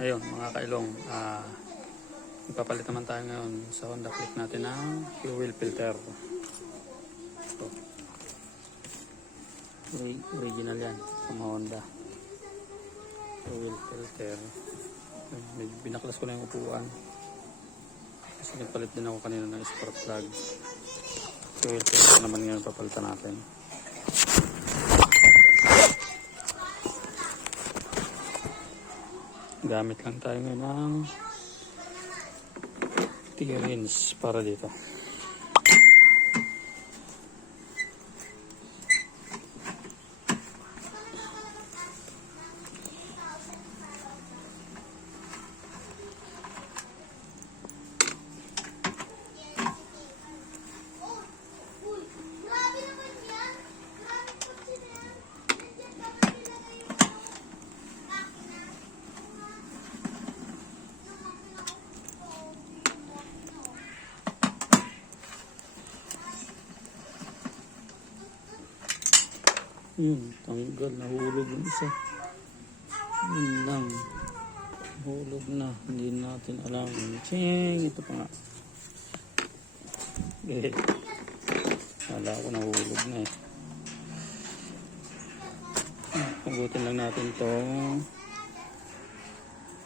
Ayun mga kailong, ipapalit naman tayo ngayon sa Honda Click natin ng fuel filter. Ito. Original yan sa mga Honda. Fuel filter. Binaklas ko na yung upuan. Kasi nagpalit din ako kanina ng spark plug. Fuel filter naman ngayon papalitan natin. Gamit lang tayo ngayon ng T-rings para dito. Yun, tanggal, nahulog yung isa. Yun lang. Nahulog na. Hindi natin alam. Ching! Ito pa nga. Okay. Wala ko nahulog na eh. Pagutin lang natin itong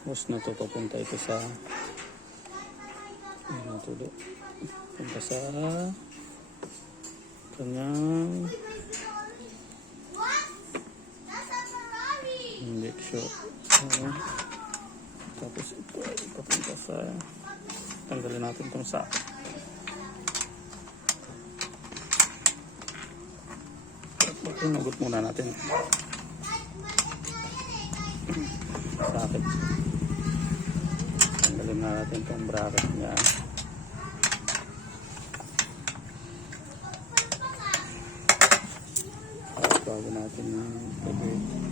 hose na ito. Papunta ito sa natulo. Punta sa kanyang injection. Tapos ito ay papunta sa tanggalin natin itong sa pinugot muna natin bracket. Tanggalin na natin itong bracket niya. Bago natin pag-break ito,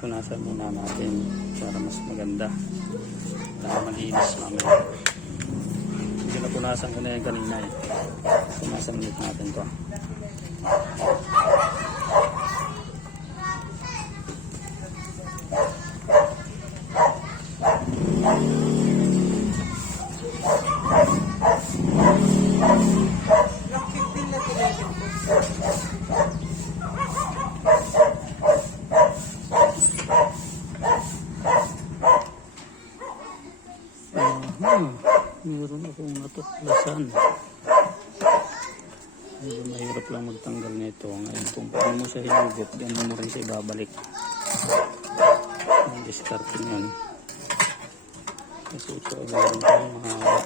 punasan muna natin para mas maganda, para malinis mamaya. Hindi na punasan ko na yan kanina eh. Punasan ulit natin to. Meron akong natuklasan. Medyo mahirap lang magtanggal nito. Ngayon kung paano mo siya hinugot, ganun mo rin siya ibabalik. Ang discarding yan. Kasi ito ay meron tayong mahaba.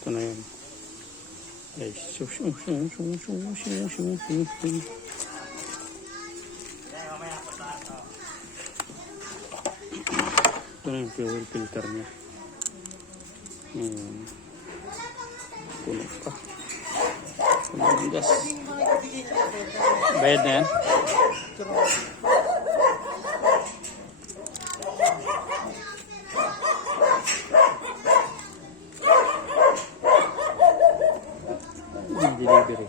Ito na yun. Ay, ito na yung fuel filter niya. Puno pa. Puno ng gas. Bayad na yan? Delivery.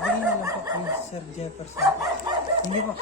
Bigyan na lang po kay Sir Jefferson. Hindi po.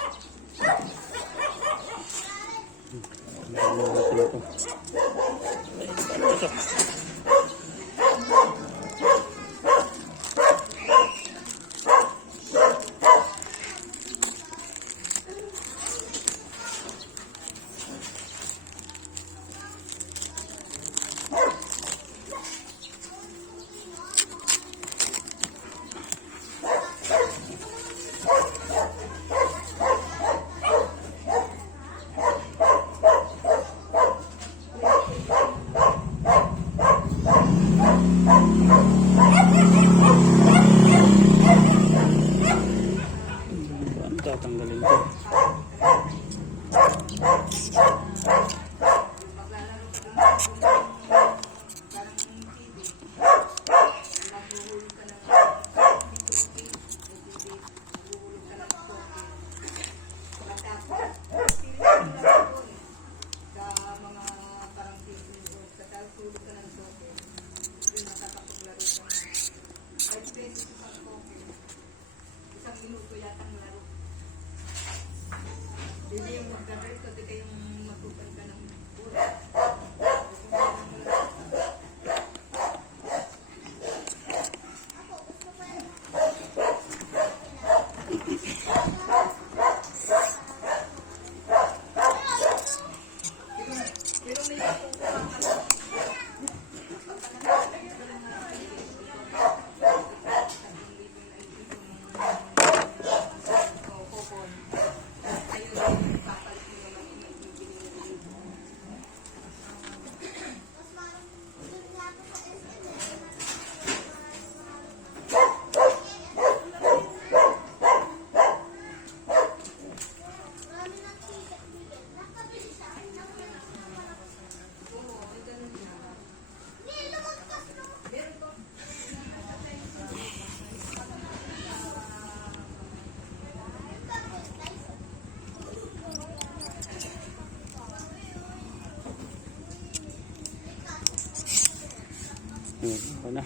Ayan, ako na.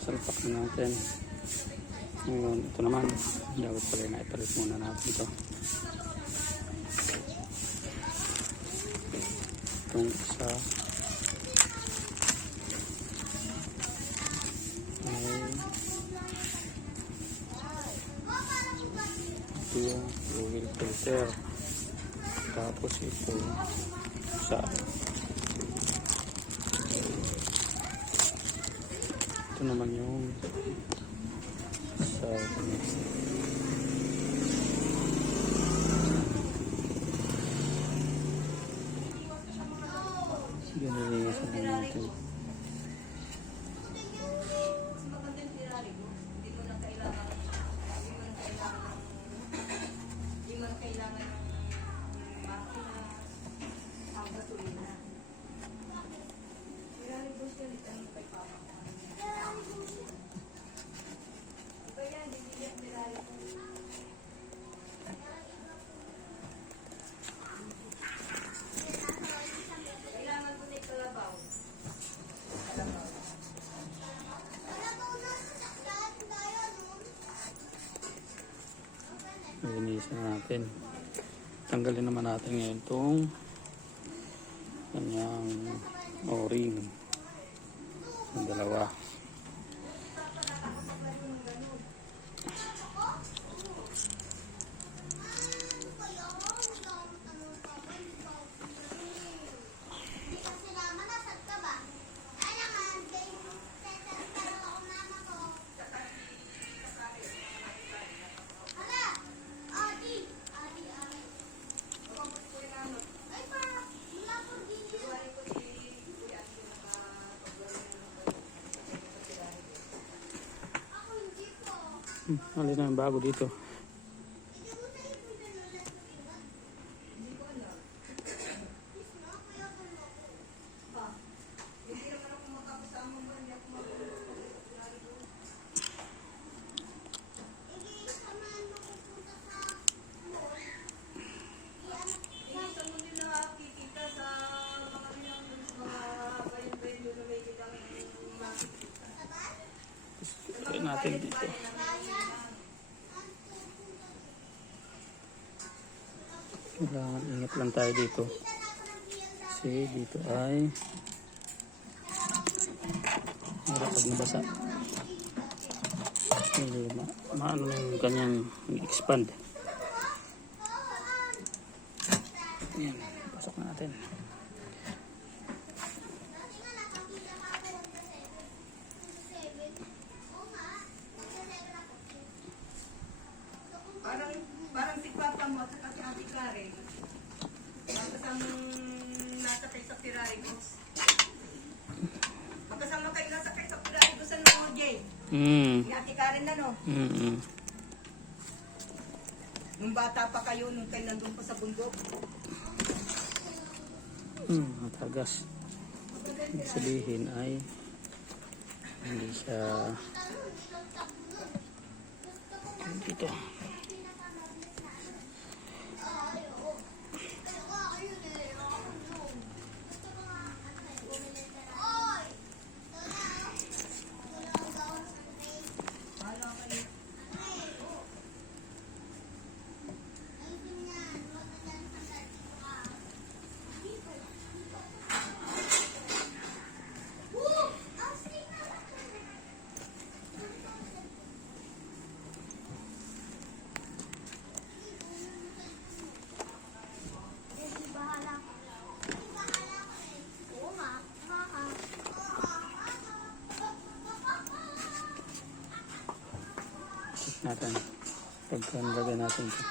Salpak na natin. Ngayon, ito naman. Dapat pala na ipalit muna natin ito. Itong isa. Ito yung oil filter. Tapos ito sa ito naman yung sa sige, nalilisan na natin. Linisan natin. Tanggalin naman natin ngayon itong kanyang o-ring. Ang dalawa. Alin na yung bago dito. Kaya natin dito. Kailangan ingat lang tayo dito. Kasi dito ay marapag nabasa. Hindi maano na yung kanyang expand. Ayan, pasok natin. Parang si Papa mo at si Ate Karen. Magkasamang nasakay sa Pirarigos. Magkasama kayo nasakay sa Pirarigos sa Nuno Jay. Si Ate Karen na, no? Nung bata pa kayo, nung kayo nandun pa sa bundok. Matagas. Ibig sabihin ay hindi siya dito. natin. Pagka nilagay natin ito.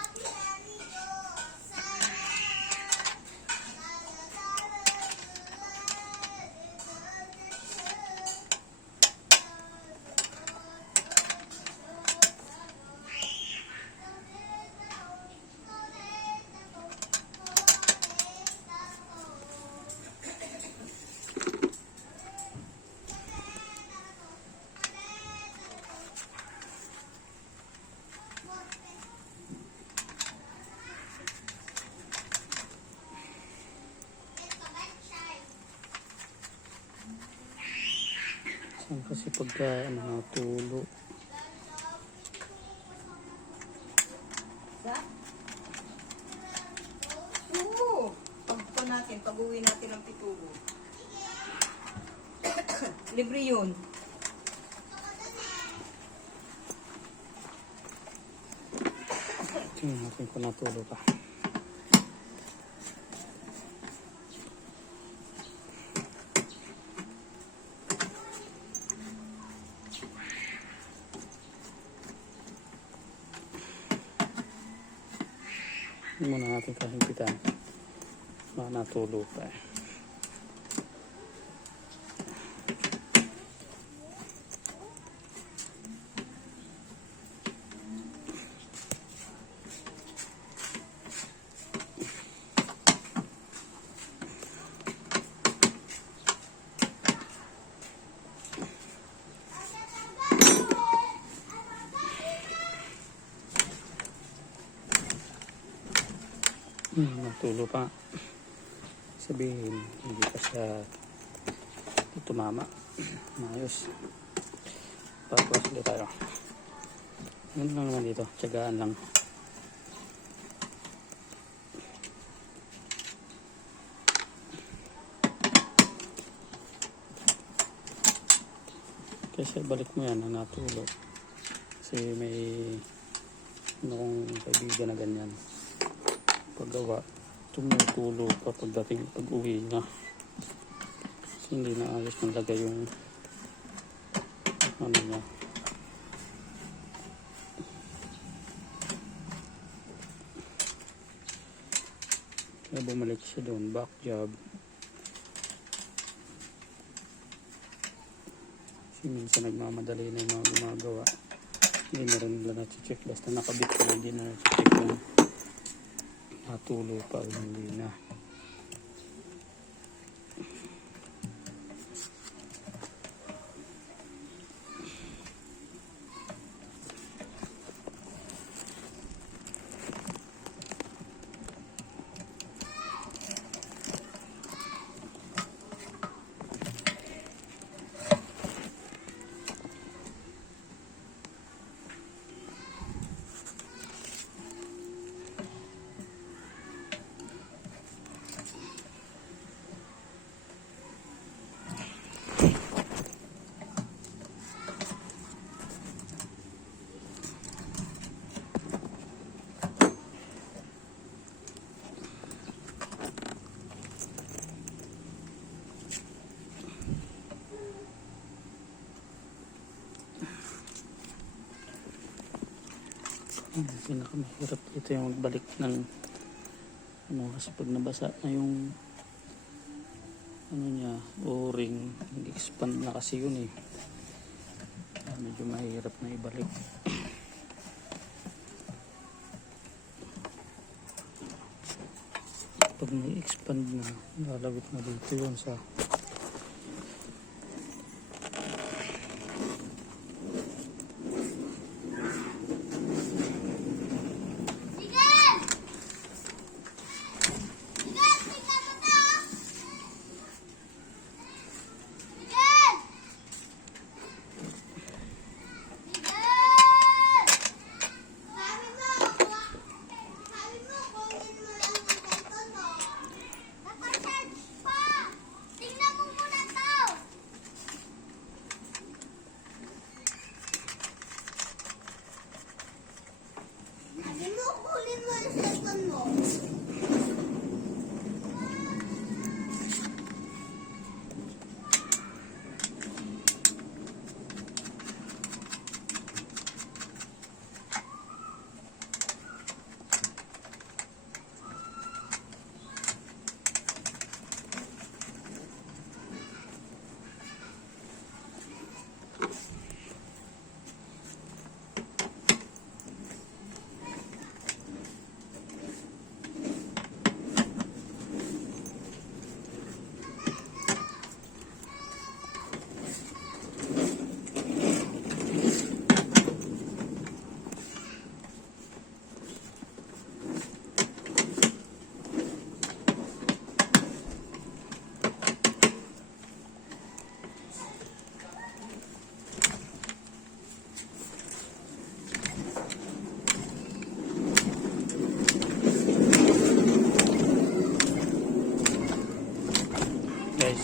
Kasi pagka natulo. Oo. Pag-uwi natin ang pitulo. Libre yun. Tingnan natin kung natulo pa. Hindi muna natin kahimpitan. Baka natulo pa eh. Natulo pa. Sabihin, hindi pa siya tumama. Ayos. Tapos ulit tayo. Ganun lang naman dito. Tiyagaan lang. Kasi balik mo yan ang natulo. Kasi may kong kaibigan na ganyan. Paggawa, tumutulo pa pagdating pag-uwi niya. Kasi hindi na ayos nalagay yung ano niya. Kaya bumalik siya doon, back job. Kasi minsan nagmamadali na yung mga gumagawa. Hindi na rin nila na-check. Basta nakabit ko na, hindi na na-check yung natulo pa o hindi na. Pinakamahirap dito yung magbalik ng kasi pag nabasa na yung niya, o-ring, expand na kasi yun eh. Medyo mahirap na ibalik. Pag na-expand na, lalawit na dito yun sa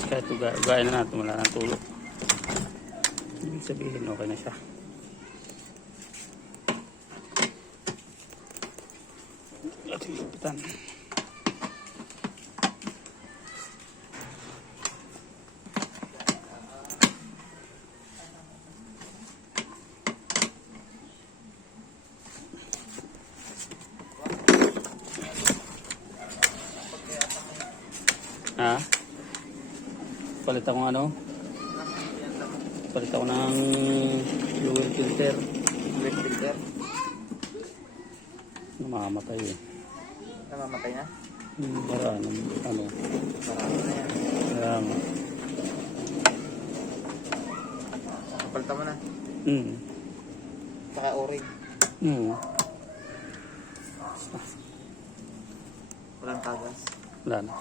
Kahit ugain na natin, wala nang tulo. Ibig sabihin, okay na siya. At higpitan. Ha? Palit ako ng ano? Palit ako ng fuel filter. Fuel filter. Namamatay eh. Namamatay na? Para ano? Marami na yan. Kaya nga. Kapalitan mo na. Hmm. Saka o-ring. Hmm. Walang tagas. Wala na.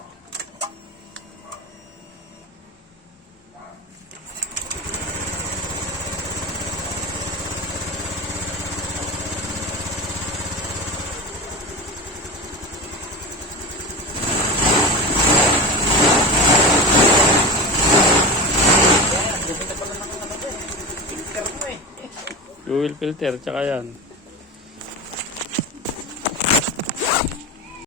Fuel filter, tsaka yan.